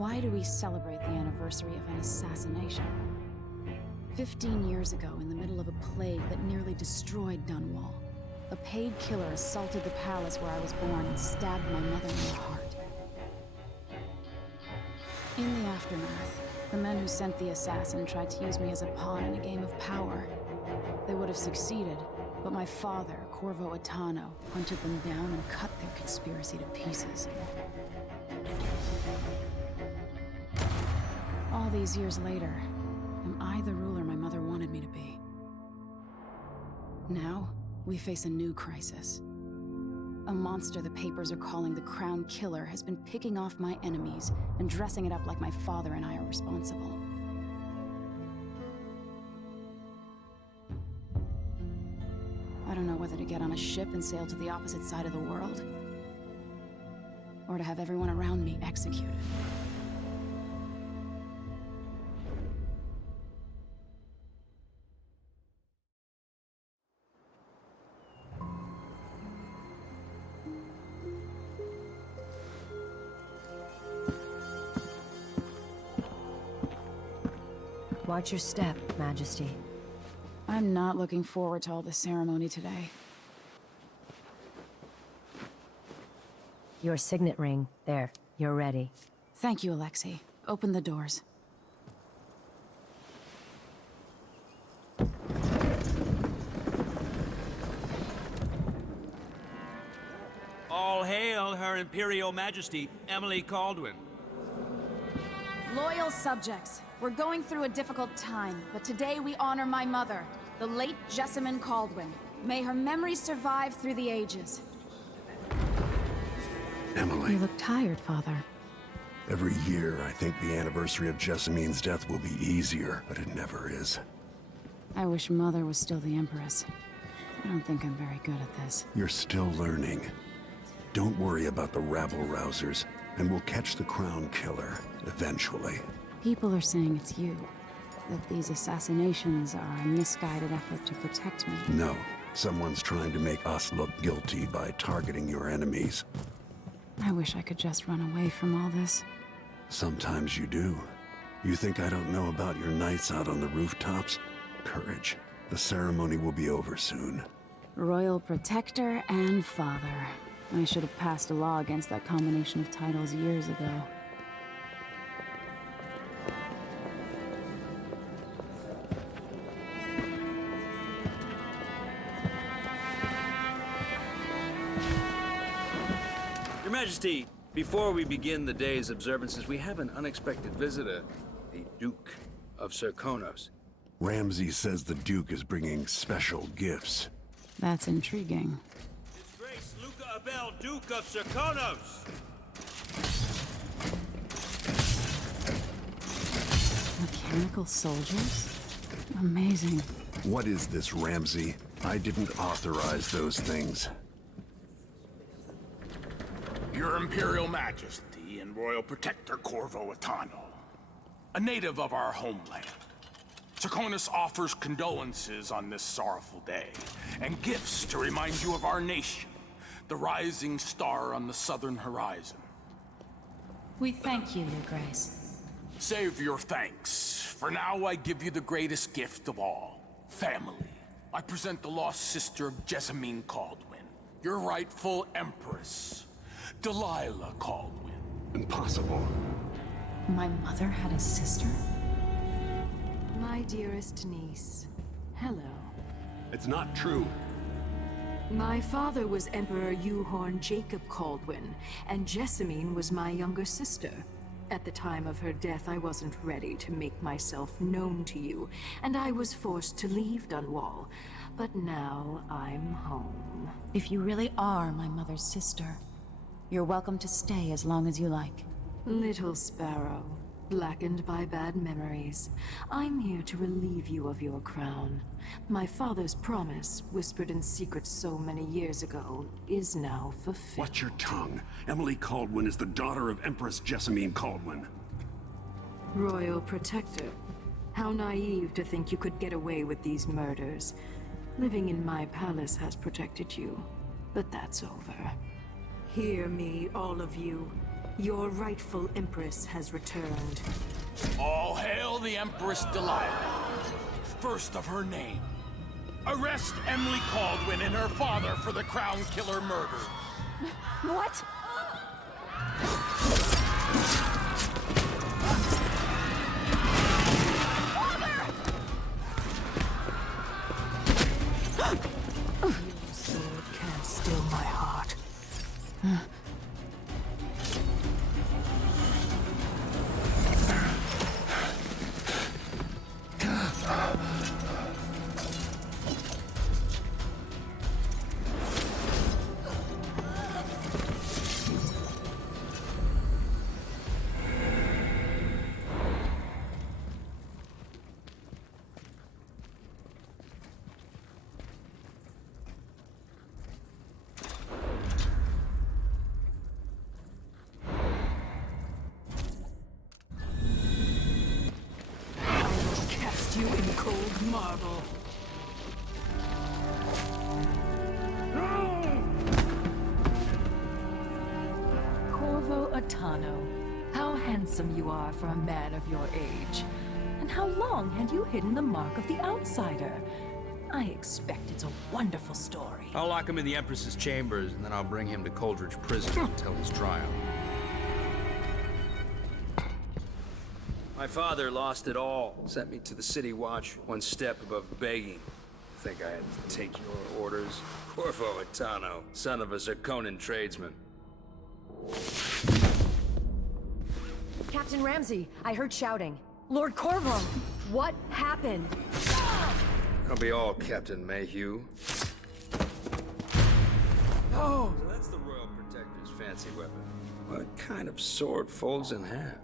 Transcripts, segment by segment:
Why do we celebrate the anniversary of an assassination? 15 years ago, in the middle of a plague that nearly destroyed Dunwall, a paid killer assaulted the palace where I was born and stabbed my mother in the heart. In the aftermath, the men who sent the assassin tried to use me as a pawn in a game of power. They would have succeeded, but my father, Corvo, hunted them down and cut their conspiracy to pieces. All these years later, am I the ruler my mother wanted me to be? Now, we face a new crisis. A monster the papers are calling the Crown Killer has been picking off my enemies and dressing it up like my father and I are responsible. I don't know whether to get on a ship and sail to the opposite side of the world, or to have everyone around me executed. Watch your step, Majesty. I'm not looking forward to all the ceremony today. Your signet ring. There. You're ready. Thank you, Alexei. Open the doors. All hail Her Imperial Majesty, Emily Caldwin. Loyal subjects, we're going through a difficult time, but today we honor my mother, the late Jessamine Caldwin. May her memory survive through the ages. Emily. You look tired, Father. Every year, I think the anniversary of Jessamine's death will be easier, but it never is. I wish Mother was still the Empress. I don't think I'm very good at this. You're still learning. Don't worry about the rabble-rousers, and we'll catch the Crown Killer, eventually. People are saying it's you. That these assassinations are a misguided effort to protect me. No. Someone's trying to make us look guilty by targeting your enemies. I wish I could just run away from all this. Sometimes you do. You think I don't know about your nights out on the rooftops? Courage. The ceremony will be over soon. Royal Protector and Father. I should have passed a law against that combination of titles years ago. Your Majesty, before we begin the day's observances, we have an unexpected visitor, the Duke of Serkonos. Ramsay says the Duke is bringing special gifts. That's intriguing. His Grace Luca Abel, Duke of Serkonos! Mechanical soldiers? Amazing. What is this, Ramsay? I didn't authorize those things. Your Imperial Majesty and Royal Protector Corvo, a native of our homeland. Serkonos offers condolences on this sorrowful day, and gifts to remind you of our nation, the rising star on the southern horizon. We thank you, Your Grace. Save your thanks. For now, I give you the greatest gift of all, family. I present the lost sister of Jessamine Caldwin, your rightful Empress, Delilah Caldwin. Impossible. My mother had a sister? My dearest niece, hello. It's not true. My father was Emperor Euhorn Jacob Caldwin, and Jessamine was my younger sister. At the time of her death, I wasn't ready to make myself known to you, and I was forced to leave Dunwall. But now I'm home. If you really are my mother's sister, you're welcome to stay as long as you like. Little sparrow, blackened by bad memories, I'm here to relieve you of your crown. My father's promise, whispered in secret so many years ago, is now fulfilled. Watch your tongue. Emily Caldwin is the daughter of Empress Jessamine Caldwin. Royal Protector, how naive to think you could get away with these murders. Living in my palace has protected you, but that's over. Hear me, all of you. Your rightful Empress has returned. All hail the Empress Delilah, first of her name. Arrest Emily Caldwin and her father for the Crown Killer murder. What? Your sword can't still my heart. You in cold marble. Corvo Atano, how handsome you are for a man of your age. And how long had you hidden the mark of the outsider? I expect it's a wonderful story. I'll lock him in the Empress's chambers, and then I'll bring him to Coldridge Prison until his trial. My father lost it all. Sent me to the City Watch, one step above begging. Think I had to take your orders? Corvo Atano, son of a Zirconan tradesman. Captain Ramsey, I heard shouting. Lord Corvo, what happened? I'll be all, Captain Mayhew. Oh! So that's the Royal Protector's fancy weapon. What kind of sword folds in half?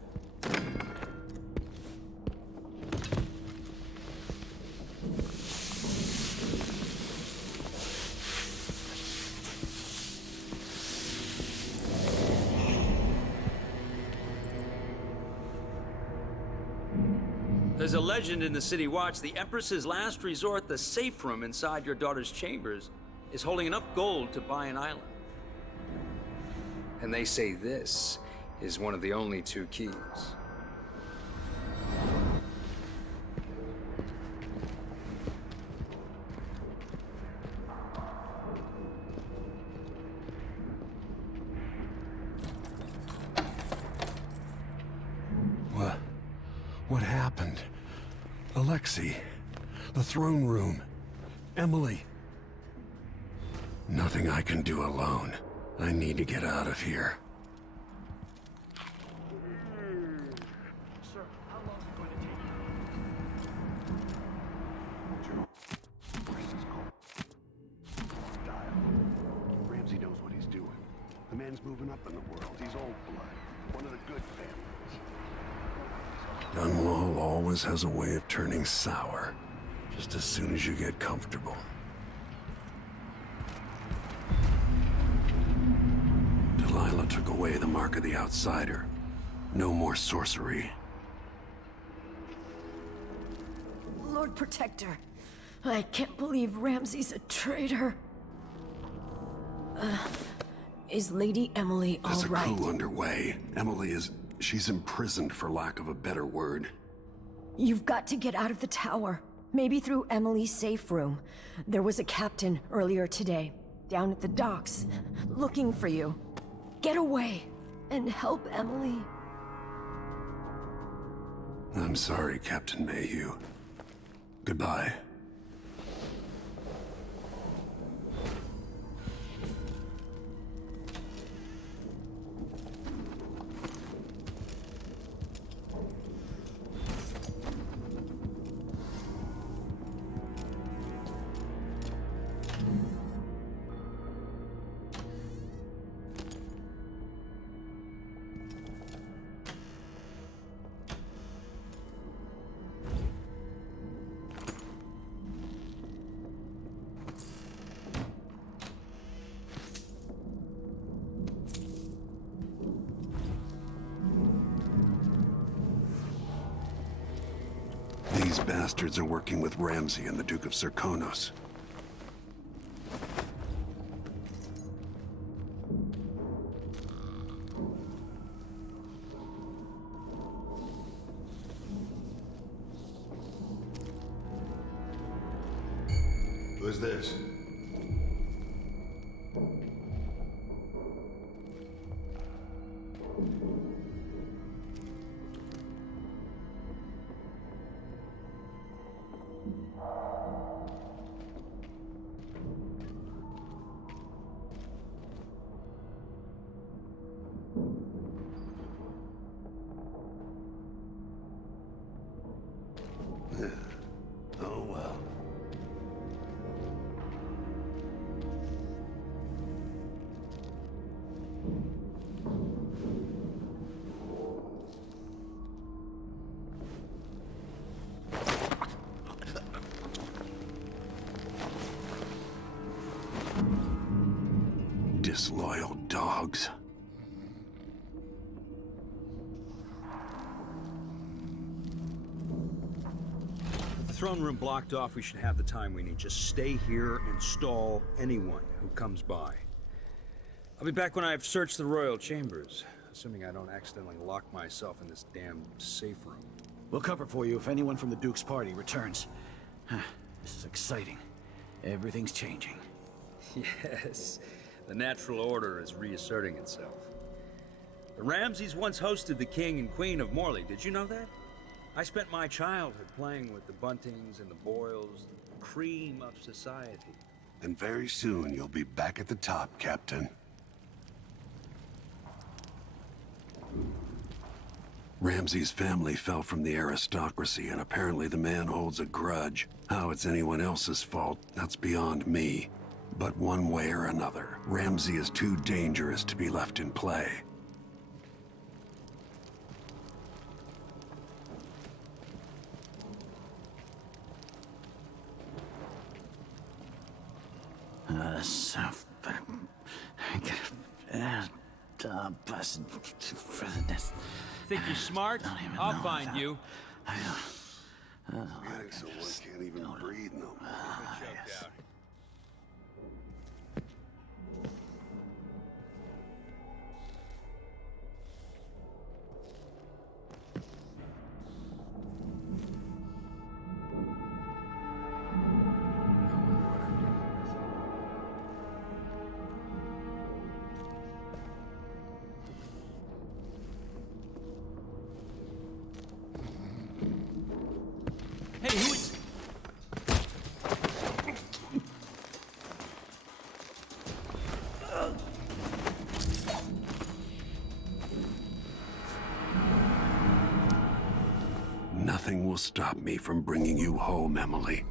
There's a legend in the City Watch. The Empress's last resort, the safe room inside your daughter's chambers, is holding enough gold to buy an island. And they say this is one of the only two keys. What happened? Alexei, the throne room, Emily. Nothing I can do alone. I need to get out of here. Sir, how long is it going to take you? Joe, this is Cole. Dial. Ramsey knows what he's doing. The man's moving up in the world. He's old blood. One of the good families. Dunwall always has a way of turning sour, just as soon as you get comfortable. Delilah took away the mark of the outsider. No more sorcery. Lord Protector, I can't believe Ramsey's a traitor. Is Lady Emily all There's a right? coup underway. She's imprisoned for lack of a better word. You've got to get out of the tower. Maybe through Emily's safe room. There was a captain earlier today, down at the docks, looking for you. Get away and help Emily. I'm sorry, Captain Mayhew. Goodbye. These bastards are working with Ramsey and the Duke of Serkonos. Who's this? Oh well. Disloyal dogs. With the throne room blocked off, we should have the time we need. Just stay here and stall anyone who comes by. I'll be back when I've searched the royal chambers, assuming I don't accidentally lock myself in this damn safe room. We'll cover for you if anyone from the Duke's party returns. This is exciting. Everything's changing. Yes, the natural order is reasserting itself. The Ramseys once hosted the King and Queen of Morley. Did you know that? I spent my childhood playing with the Buntings and the Boyles, the cream of society. And very soon you'll be back at the top, Captain. Ramsey's family fell from the aristocracy, and apparently the man holds a grudge. How it's anyone else's fault, that's beyond me. But one way or another, Ramsey is too dangerous to be left in play. Think you're smart? I'll find you. Panic so one can't even breathe no more. Hey, who is... Nothing will stop me from bringing you home, Emily.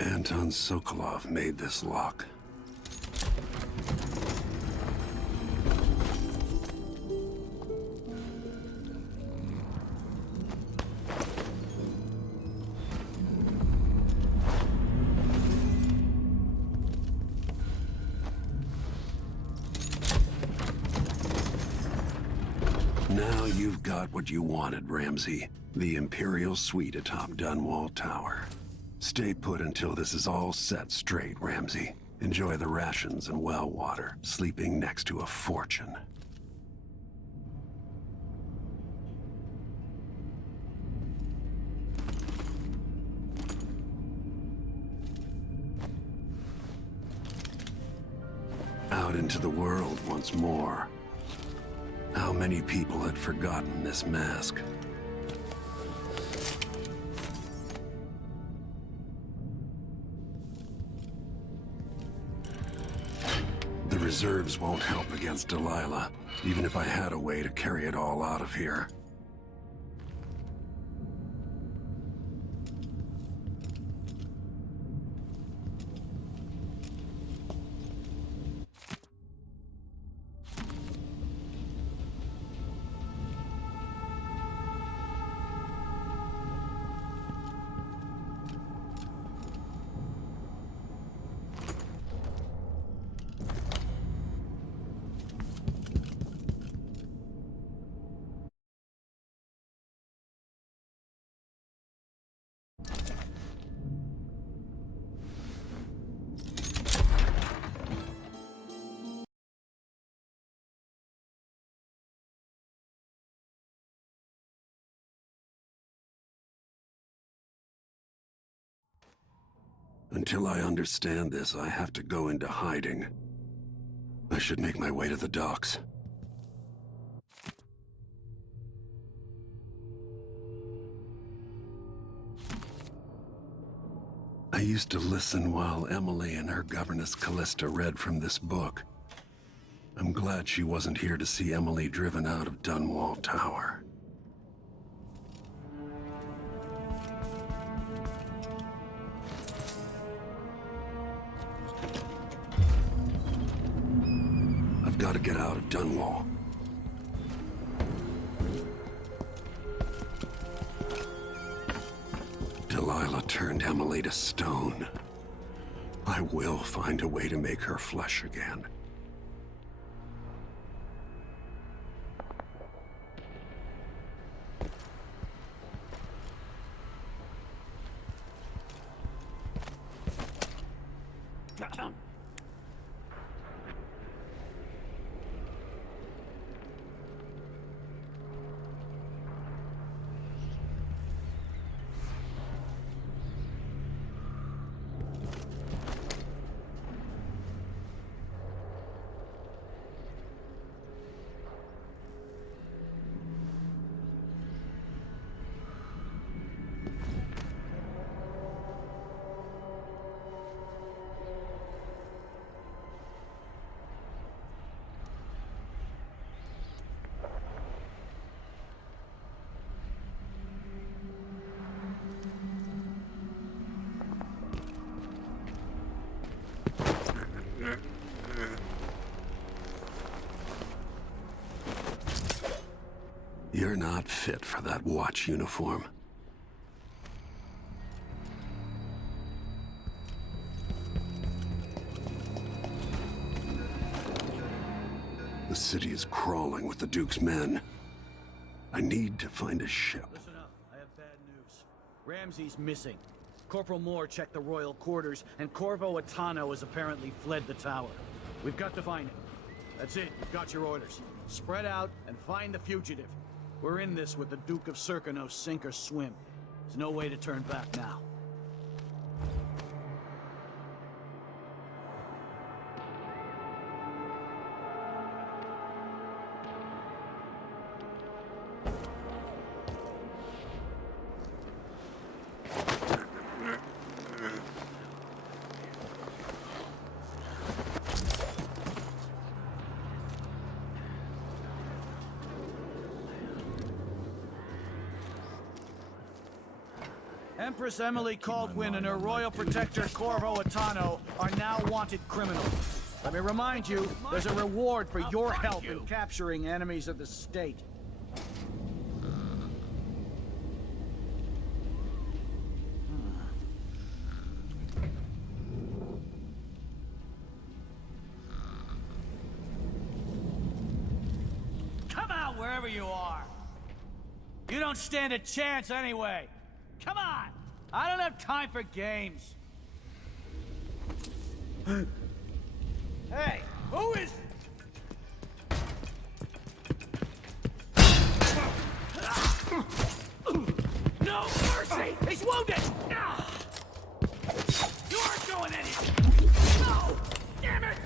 Anton Sokolov made this lock. Now you've got what you wanted, Ramsey. The Imperial Suite atop Dunwall Tower. Stay put until this is all set straight, Ramsey. Enjoy the rations and well water, sleeping next to a fortune. Out into the world once more. How many people had forgotten this mask? The reserves won't help against Delilah, even if I had a way to carry it all out of here. Until I understand this, I have to go into hiding. I should make my way to the docks. I used to listen while Emily and her governess Callista read from this book. I'm glad she wasn't here to see Emily driven out of Dunwall Tower. I've got to get out of Dunwall. Delilah turned Emily to stone. I will find a way to make her flesh again. You're not fit for that watch uniform. The city is crawling with the Duke's men. I need to find a ship. Listen up, I have bad news. Ramsey's missing. Corporal Moore checked the royal quarters, and Corvo Atano has apparently fled the tower. We've got to find him. That's it, you've got your orders. Spread out and find the fugitive. We're in this with the Duke of Serkino, sink or swim. There's no way to turn back now. Empress Emily Caldwin and her royal protector Corvo Atano are now wanted criminals. Let me remind you, there's a reward for your help in capturing enemies of the state. Come out wherever you are! You don't stand a chance anyway. Come on! I don't have time for games. Hey, who is... No mercy! He's wounded! You aren't going anywhere! No! Damn it!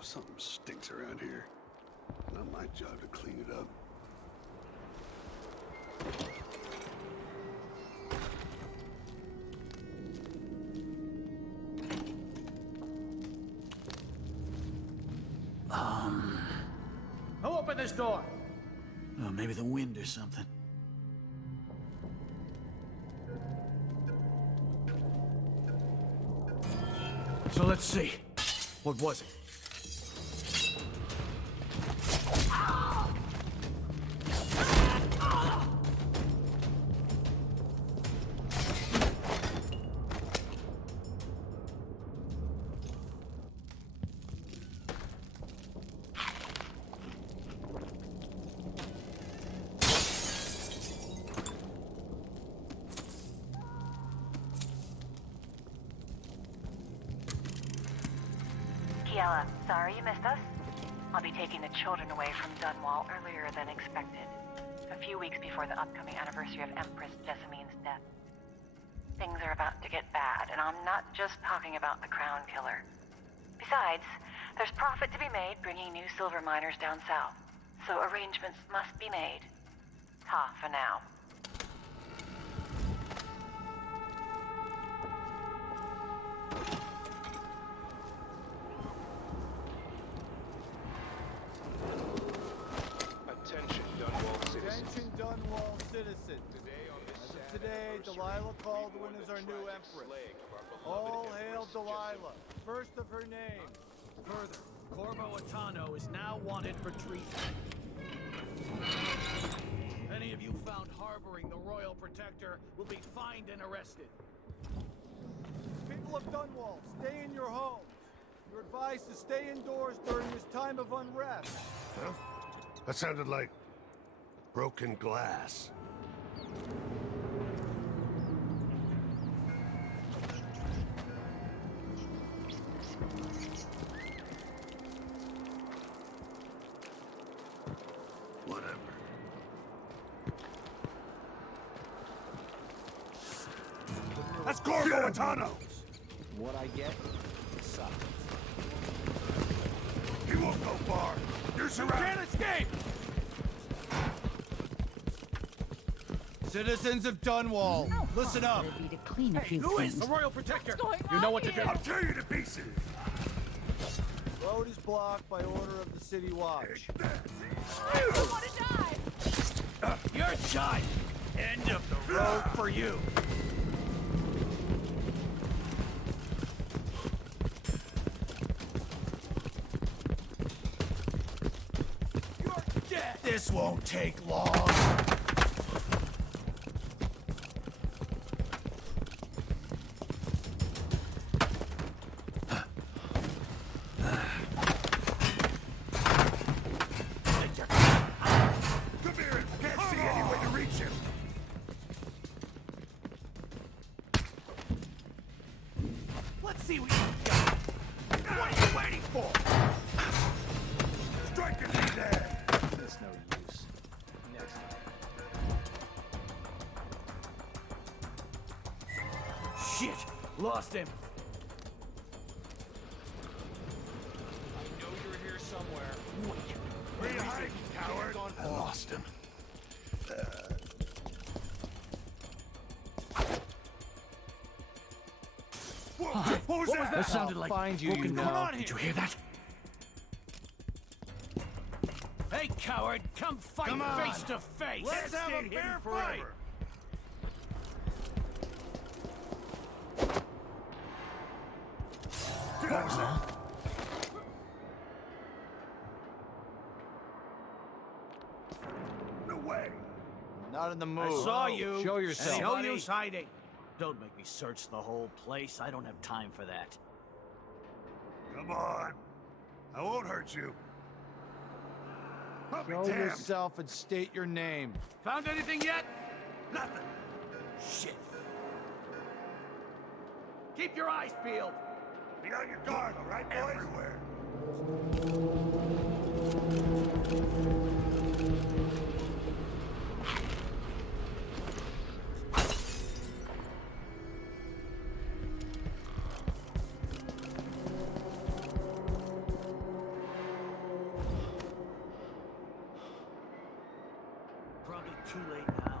Something stinks around here. Not my job to clean it up. Who opened this door? Oh, maybe the wind or something. So let's see. What was it? Kiela, sorry you missed us. I'll be taking the children away from Dunwall earlier than expected. A few weeks before the upcoming anniversary of Empress Jessamine's death. Things are about to get bad, and I'm not just talking about the Crown Killer. Besides, there's profit to be made bringing new silver miners down south. So arrangements must be made. Ta for now. Attention, Dunwall citizens. Attention, Dunwall citizens. As of today, Delilah Caldwin is our new empress. All hail Delilah, first of her name. Further, Corvo Atano is now wanted for treason. Any of you found harboring the Royal Protector will be fined and arrested. People of Dunwall, stay in your homes. You're advised to stay indoors during this time of unrest. Huh? That sounded like broken glass. Whatever. That's Corvo Atano! What I get sucks. He won't go far. You're surrounded. Can't escape! Citizens of Dunwall, listen up. Be to clean a few Who is things. the Royal Protector? You know what to do. I'll tear you to pieces. Road is blocked by order of the City Watch. I don't want to die! You're done! End of the road for you! You're dead! This won't take long! Let's see what you've got. What are you waiting for? Strike him there. That's no use. Next. Shit! Lost him. I know you're here somewhere. Wait. Where you hiding, coward? I lost him. What was that? That sounded like find you, broken. you know. Come on here. Did you hear that? Hey, coward! Come fight face to face. Let's have a fair fight. What was that? No way! Not in the mood. I saw you. Show yourself. No use hiding. Don't make me search the whole place. I don't have time for that. Come on. I won't hurt you. I'll be Show damned. yourself and state your name. Found anything yet? Nothing. Shit. Keep your eyes peeled. Be on your guard, all right, boys? Everywhere. Probably too late now.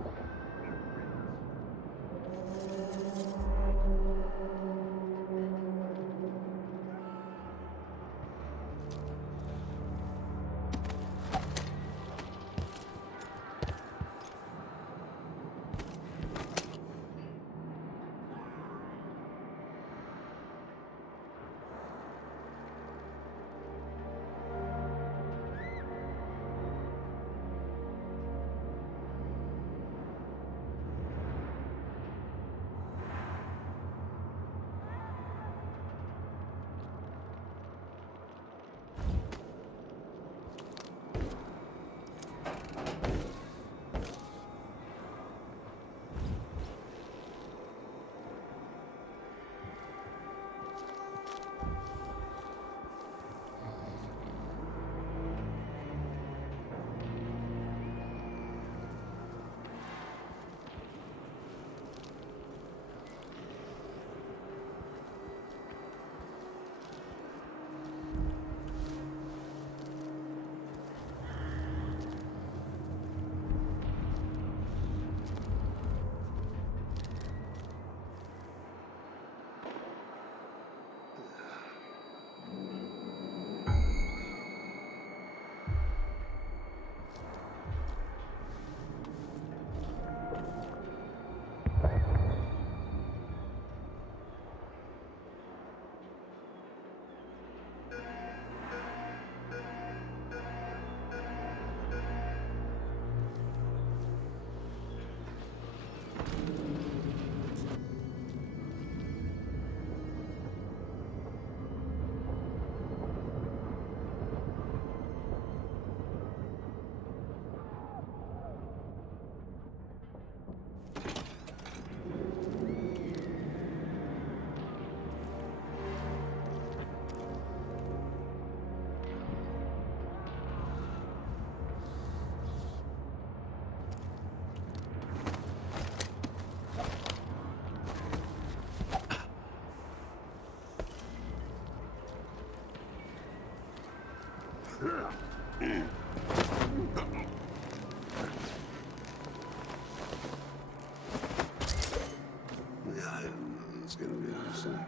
It's gonna be awesome.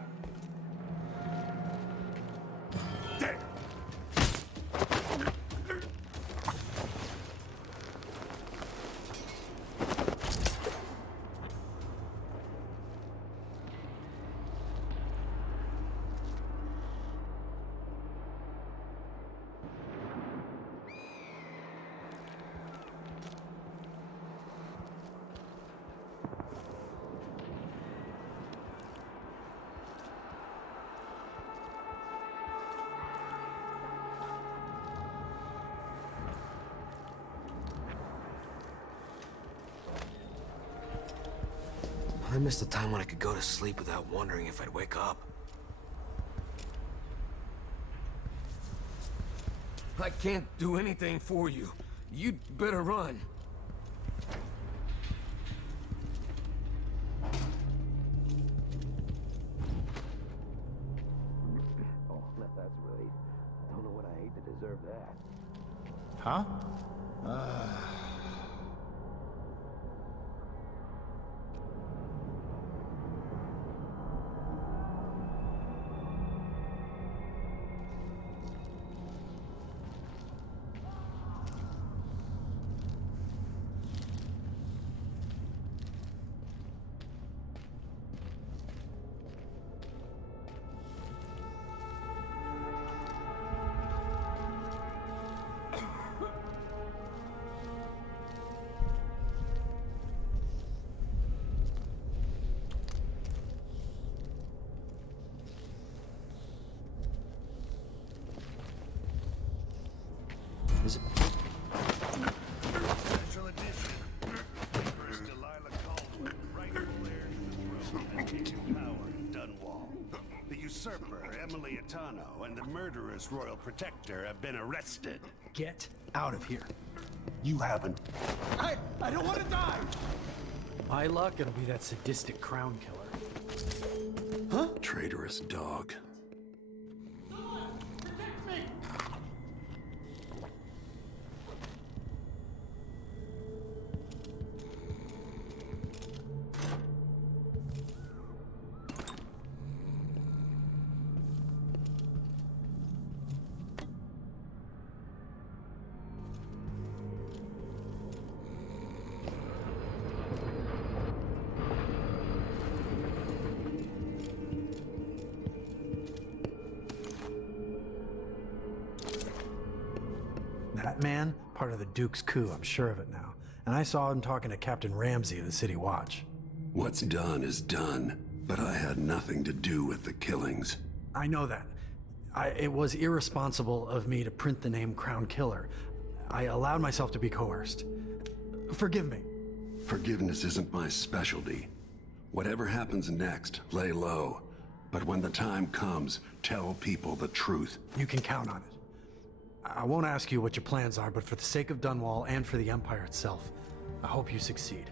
Damn! I miss the time when I could go to sleep without wondering if I'd wake up. I can't do anything for you. You'd better run. Oh, that's right. Don't know what I hate to deserve that. Huh? Special edition. First Delilah Caldwell, rightful heir to the throne and taking power in Dunwall. The usurper, Emily Atano, and the murderous royal protector have been arrested. Get out of here. You haven't. I don't want to die! My luck, it'll be that sadistic crown killer. Traitorous dog. That man, part of the Duke's coup, I'm sure of it now. And I saw him talking to Captain Ramsey of the City Watch. What's done is done, but I had nothing to do with the killings. I know that. It was irresponsible of me to print the name Crown Killer. I allowed myself to be coerced. Forgive me. Forgiveness isn't my specialty. Whatever happens next, lay low. But when the time comes, tell people the truth. You can count on it. I won't ask you what your plans are, but for the sake of Dunwall and for the Empire itself, I hope you succeed.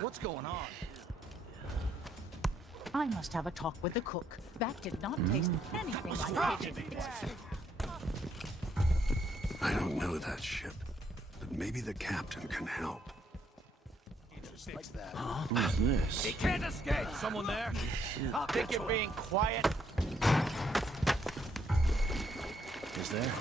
What's going on? I must have a talk with the cook. That did not taste anything like pigeon. I don't know that ship, but maybe the captain can help. Huh? Who's this? He can't escape! Someone there? I think you're being quiet. Is there?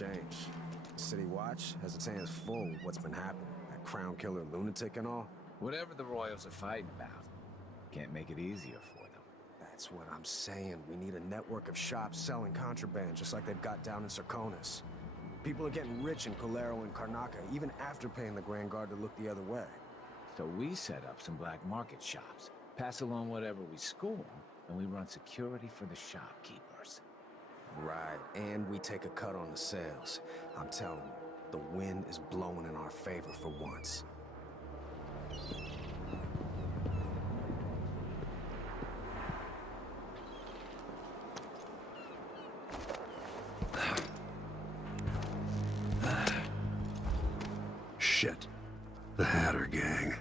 change. City Watch has its hands full with what's been happening. That crown killer lunatic and all. Whatever the Royals are fighting about, can't make it easier for them. That's what I'm saying. We need a network of shops selling contraband, just like they've got down in Serconis. People are getting rich in Colero and Karnaca, even after paying the Grand Guard to look the other way. So we set up some black market shops, pass along whatever we score, and we run security for the shopkeepers. Right, and we take a cut on the sales. I'm telling you, the wind is blowing in our favor for once. Shit. The Hatter gang.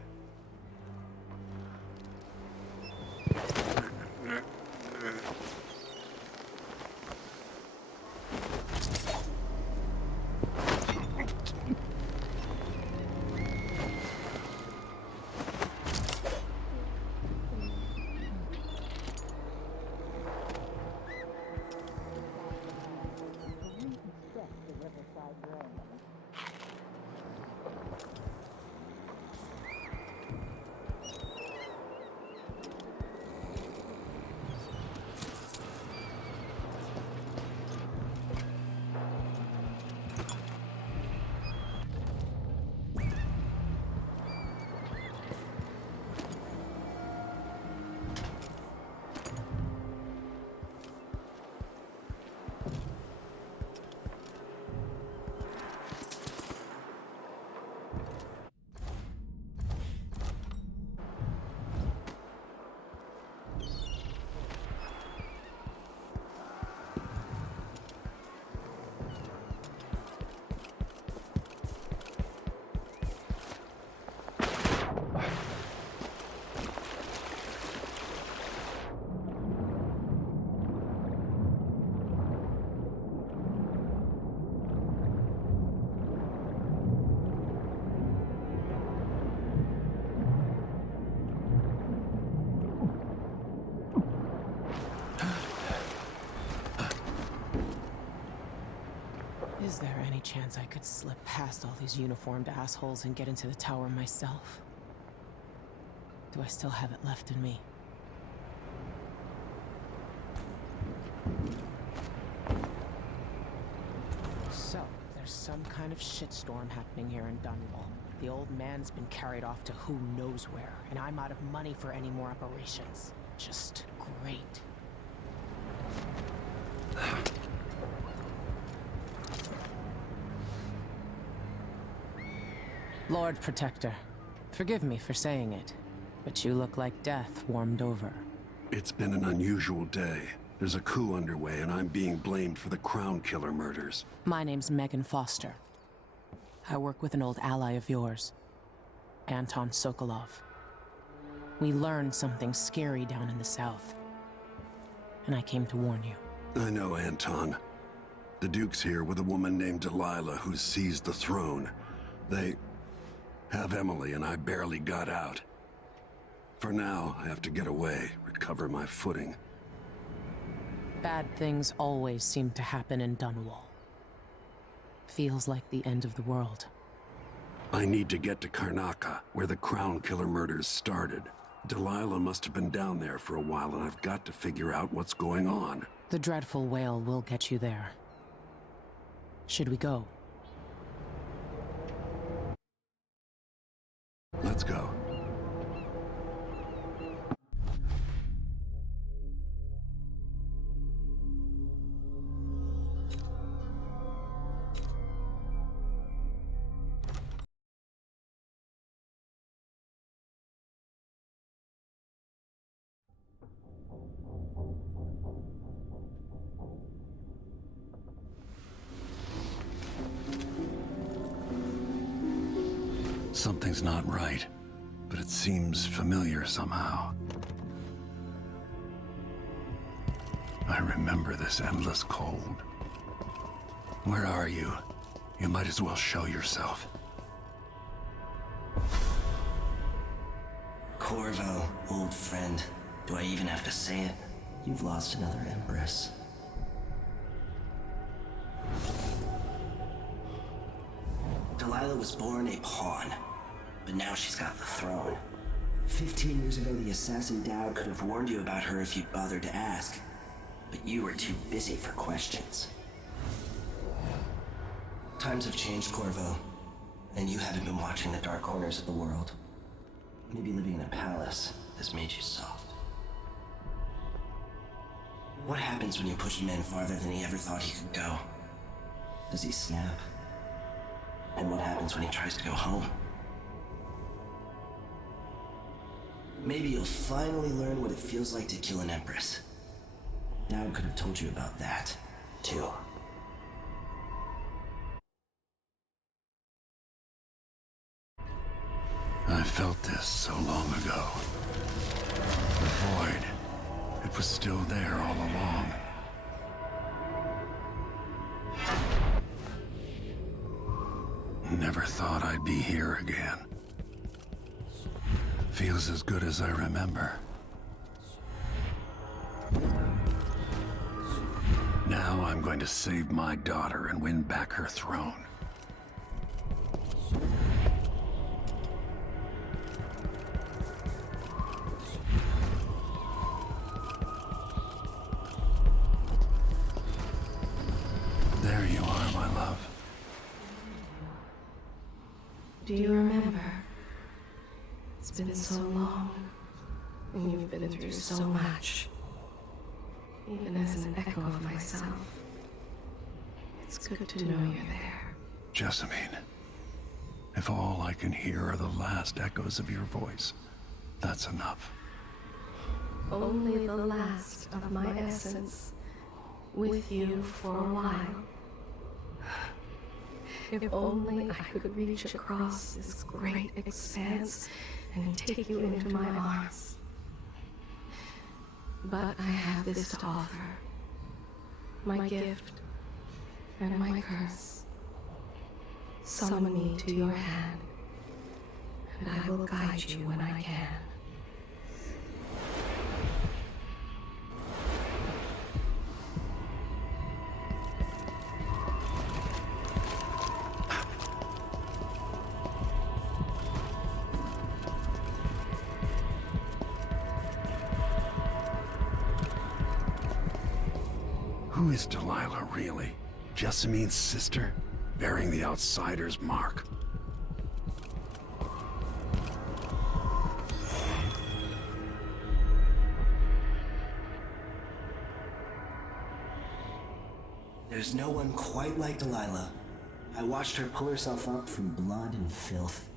Is there any chance I could slip past all these uniformed assholes and get into the tower myself? Do I still have it left in me? So, there's some kind of shitstorm happening here in Dunwall. The old man's been carried off to who knows where, and I'm out of money for any more operations. Just great. Lord Protector, forgive me for saying it, but you look like death warmed over. It's been an unusual day. There's a coup underway, and I'm being blamed for the Crown Killer murders. My name's Megan Foster. I work with an old ally of yours, Anton Sokolov. We learned something scary down in the south, and I came to warn you. I know Anton. The Duke's here with a woman named Delilah who's seized the throne. They have Emily, and I barely got out. For now, I have to get away, recover my footing. Bad things always seem to happen in Dunwall. Feels like the end of the world. I need to get to Karnaca, where the Crown Killer murders started. Delilah must have been down there for a while, and I've got to figure out what's going on. The dreadful whale will get you there. Should we go? Let's go. Something's not right, but it seems familiar somehow. I remember this endless cold. Where are you? You might as well show yourself. Corvo, old friend. Do I even have to say it? You've lost another Empress. Delilah was born a pawn, but now she's got the throne. 15 years ago, the assassin Dowd could have warned you about her if you'd bothered to ask, but you were too busy for questions. Times have changed, Corvo, and you haven't been watching the dark corners of the world. Maybe living in a palace has made you soft. What happens when you push a man farther than he ever thought he could go? Does he snap? And what happens when he tries to go home? Maybe you'll finally learn what it feels like to kill an empress. Dowd could have told you about that, too. I felt this so long ago. The void. It was still there all along. Never thought I'd be here again. Feels as good as I remember. Now I'm going to save my daughter and win back her throne. There you are, my love. Do you remember? It's been so long, and you've been through so much. Even as an echo of myself, it's good to know you're there. Jessamine, if all I can hear are the last echoes of your voice, that's enough. Only the last of my essence, with you for a while. If only I could reach across this great expanse and take you into my arms. But I have this to offer. My gift and my curse. Summon me to your hand, and I will guide you when I can. Who is Delilah, really? Jessamine's sister? Bearing the outsider's mark? There's no one quite like Delilah. I watched her pull herself up from blood and filth,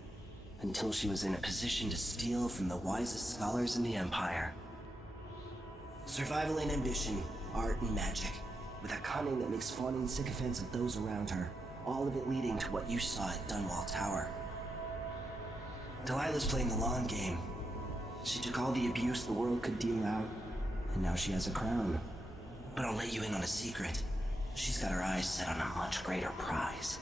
until she was in a position to steal from the wisest scholars in the Empire. Survival and ambition, art and magic, with a cunning that makes fawning sycophants of those around her, all of it leading to what you saw at Dunwall Tower. Delilah's playing the long game. She took all the abuse the world could deal out, and now she has a crown. But I'll let you in on a secret. She's got her eyes set on a much greater prize.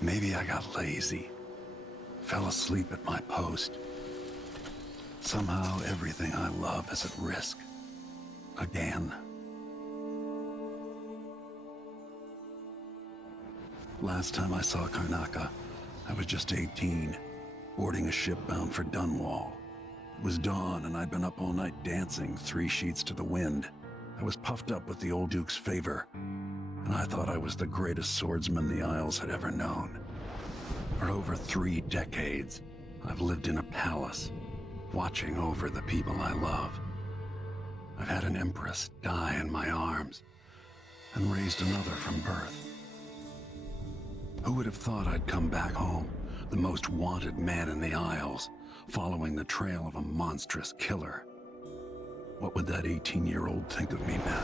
Maybe I got lazy. Fell asleep at my post. Somehow everything I love is at risk. Again. Last time I saw Karnaca, I was just 18, boarding a ship bound for Dunwall. It was dawn and I'd been up all night dancing 3 sheets to the wind. I was puffed up with the old Duke's favor, and I thought I was the greatest swordsman the Isles had ever known. For over 3 decades, I've lived in a palace, watching over the people I love. I've had an empress die in my arms, and raised another from birth. Who would have thought I'd come back home, the most wanted man in the Isles, following the trail of a monstrous killer? What would that 18-year-old think of me now?